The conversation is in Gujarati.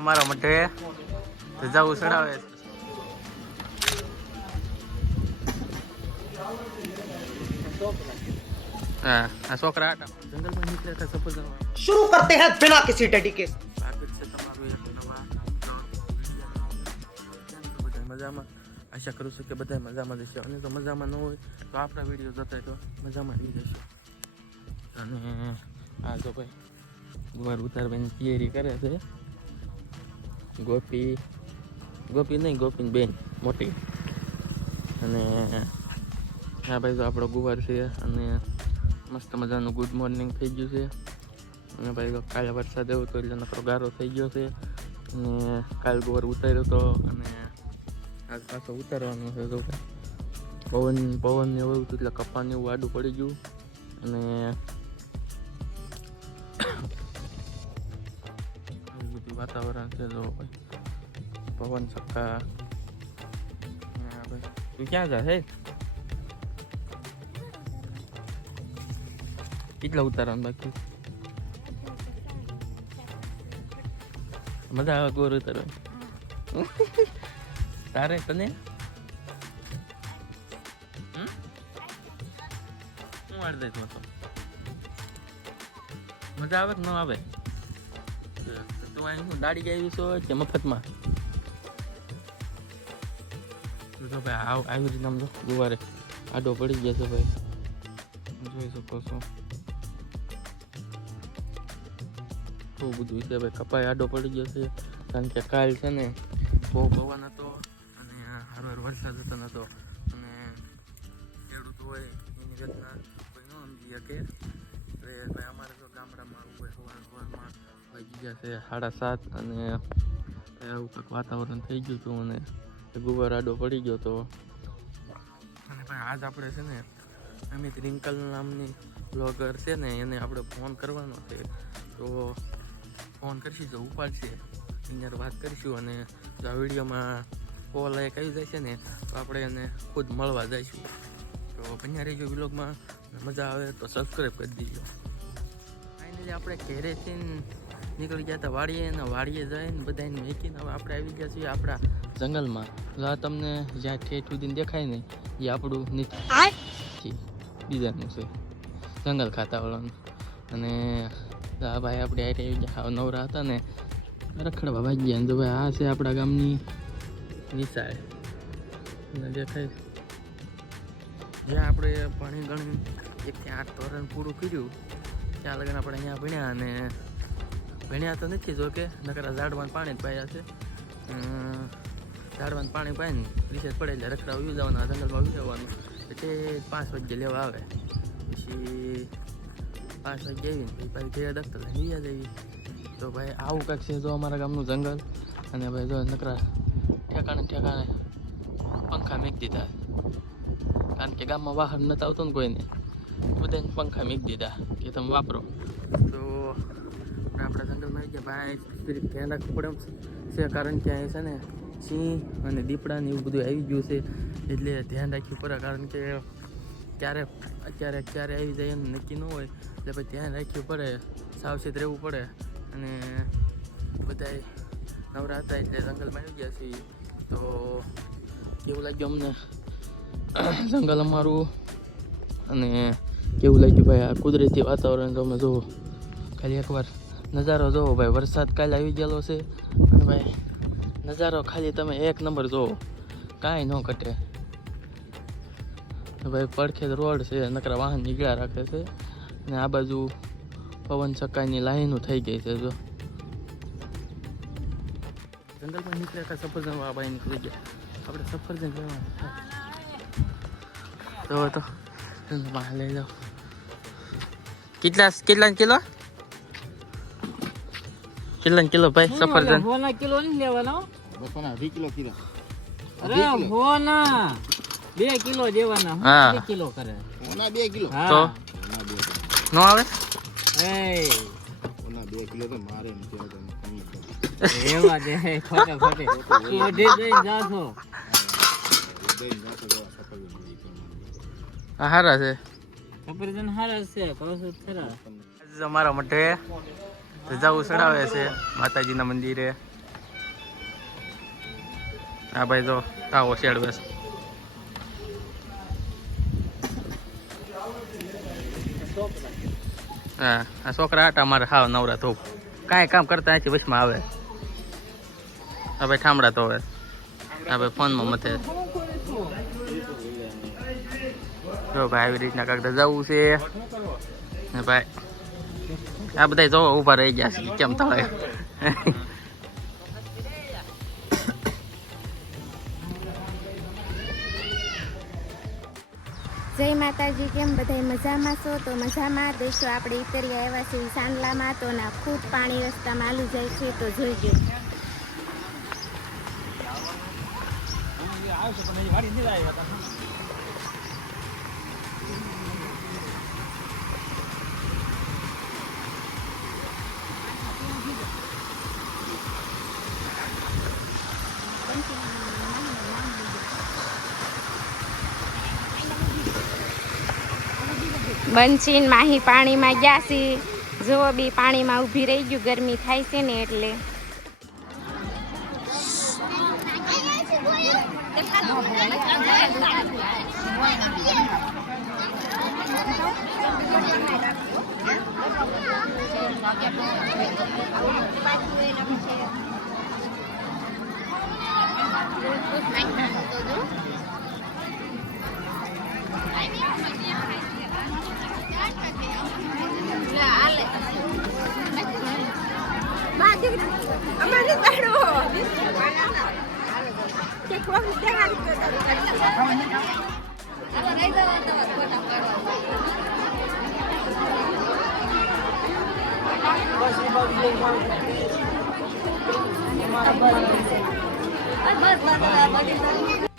અમારા મઢે જવું ચડાવે हाँ छोकरा जंगल में निकले था सफर शुरू करते हैं बिना किसी डेडिकेशन स्वागत છે તમારું એક નવા મજામાં આશા કરું છું કે બધા મજામાં જશે અને જો મજામાં ન હોય તો આપણા વિડીયો જોતા તો મજામાં આવી જશે અને આ જો ભાઈ ગુવાર ઉતારવાની તૈયારી કરે છે ગોપી નહીં ગોપીન બેન મોટી અને હા ભાઈ તો આપણો ગુવાર છે અને મસ્ત મજાનું ગુડ મોર્નિંગ થઈ ગયું છે અને ભાઈ તો કાલે વરસાદ આવ્યો તો એટલે નકરો ગારો થઈ ગયો છે અને કાલ ગુવાર ઉતાર્યો હતો અને આજ પાછો ઉતારવાનો છે તો પવન એવું હતું એટલે કપાને એવું આડું પડી ગયું અને એવું બધું વાતાવરણ છે તો ભાઈ પવન છક્કા ભાઈ તું ક્યાં જા હે કેટલા ઉતારવાનું બાકી મજા આવે ગોર ઉતારવાની તારે તને હું વાર દઈશ તો મજા આવે કે ન આવે તું અહીં હું દાડી આવી છો કે મફતમાં તો ભાઈ આવી રીતે આમ તો ગુવારે આડો પડી ગયા છે ભાઈ જોઈ શકો છો બહુ બધું છે ભાઈ કપાઈ આડો પડી ગયો છે કારણ કે કાલ છે ને બહુ પવન હતો અને હારવાર વરસાદ હતો નતો અને ખેડૂત હોય એની રીતના કોઈ ન સમજી શકે એટલે ભાઈ અમારે તો ગામડામાં આવું હોય સવારમાં વાગી ગયા છે 7:30 અને આવું કંઈક વાતાવરણ થઈ ગયું હતું અને ગુવાર આડો પડી ગયો હતો અને ભાઈ આજ આપણે છે ને અમિત રિંકલ નામની બ્લોગર છે ને એને આપણે ફોન કરવાનો છે તો ફોન કરીશું તો ઉપાડશે અહીંયા વાત કરીશું અને જો આ વિડીયોમાં કોલ એક આવી જાય છે ને તો આપણે એને ખુદ મળવા જઈશું તો બન્યા રહીજો વ્લોગમાં મજા આવે તો સબસ્ક્રાઈબ કરી દીજો ફાઇનલી આપણે ઘેરેથી નીકળી ગયા હતા વાડીએ જઈને બધાને મેકીને હવે આપણે આવી ગયા છીએ આપણા જંગલમાં આ તમને જ્યાં ઠેઠ સુધી દેખાય ને એ આપણું નીચે બીજાનું છે જંગલ ખાતાવાળાનું અને આ ભાઈ આપણે આઈ આવી ગયા નવરા હતા ને રખડવા ભાગી ગયા તો ભાઈ આ છે આપણા ગામની નિશાળ દેખાય જ્યાં આપણે ભણી ગણી 1 થી 8 ધોરણ પૂરું કર્યું ત્યાં લગન આપણે અહીંયા ભણ્યા અને ભણ્યા તો નથી જો કે નકરા ઝાડવાનું પાણી જ પાયા છે ઝાડવાનું પાણી પાઈને રિસેસ પડે એટલે રખડા આવી જવાના જંગલમાં આવી જવાનું એટલે 5 વાગે લેવા આવે પછી 5 વાગે આવીને પછી પાછી ઘેર દખતર લઈને વ્યા જઈએ તો ભાઈ આવું કંઈક છે જો અમારા ગામનું જંગલ અને ભાઈ જો નકરા ઠેકાણે પંખા મૂકી દીધા કારણ કે ગામમાં બહાર નથી આવતું ને કોઈને બધાને પંખા મૂકી દીધા કે તમે વાપરો તો આપણા જંગલમાં આવી ગયા ભાઈ ધ્યાન રાખવું પડે છે કારણ કે અહીં છે ને સિંહ અને દીપડા ને એવું બધું આવી ગયું છે એટલે ધ્યાન રાખવું પડે કારણ કે ક્યારે આવી જાય એનું નક્કી ન હોય એટલે પછી ધ્યાન રાખવું પડે સાવચેત રહેવું પડે અને બધાય નવરા હતા એટલે જંગલમાં આવી ગયા છીએ તો કેવું લાગ્યું અમને જંગલ અમારું અને કેવું લાગ્યું ભાઈ આ કુદરતી વાતાવરણ તમે જુઓ ખાલી એકવાર નજારો જુઓ ભાઈ વરસાદ કાલે આવી ગયેલો છે અને ભાઈ નજારો ખાલી તમે 1 નંબર જુઓ કાંઈ ન ઘટે ભાઈ પડખે રોડ છે નકરા વાહન નીકળ્યા રાખે છે અને આ બાજુ પવન ચક્કાની લાઈનો થઈ ગઈ છે જો જંગલમાં નીકળ્યા હતા સફરજન આ ભાઈ નીકળી ગયા આપણે સફરજન લેવા તો બહાર લઈ જાઓ કેટલા કિલો ભાઈ સફરજન 2 કિલો નહીં લેવાનો 2 કિલો કીધા અરે હોના 2 કિલો દેવાના 2 કિલો કરે ઓના 2 કિલો તો નો આવે એ ઓના 2 કિલો તો મારે નથી આવતો એવા દે ખોટે તું દે દઈ જાતો દહીં રાખો જેવા સફરજન હોય એ પ્રમાણે. આ હારા છે સફરજન હારા છે કહું છું ખરા. આજે અમારા મઠે ધજાઓ ચડાવે છે માતાજીના મંદિરે. આ ભાઈ તો તાવો શેડવે છે. હા આ છોકરા આટા મારે હાવ નવરા તો કાંઈ કામ કરતા નથી વચમાં આવે. આ ભાઈ ઠામડા તો હવે આ ભાઈ ફોનમાં મથે. જો ભાઈ આવી રીતના કાંઈક ધજાવું છે ને ભાઈ આ બધા જો ઊભા રહી ગયા છે કેમ થાય. જય માતાજી. કેમ બધાય મજામાં છો? તો મજામાં દેશો આપણે ઇતરિયા આવ્યા છે સાંડલામાં. તો ના ખૂબ પાણી રસ્તામાં આલી જાય છે તો જોઈજો. બંચીન માહી પાણીમાં ગયા છે. જો બી પાણીમાં ઊભી રહી ગયું, ગરમી થાય છે ને એટલે. બસ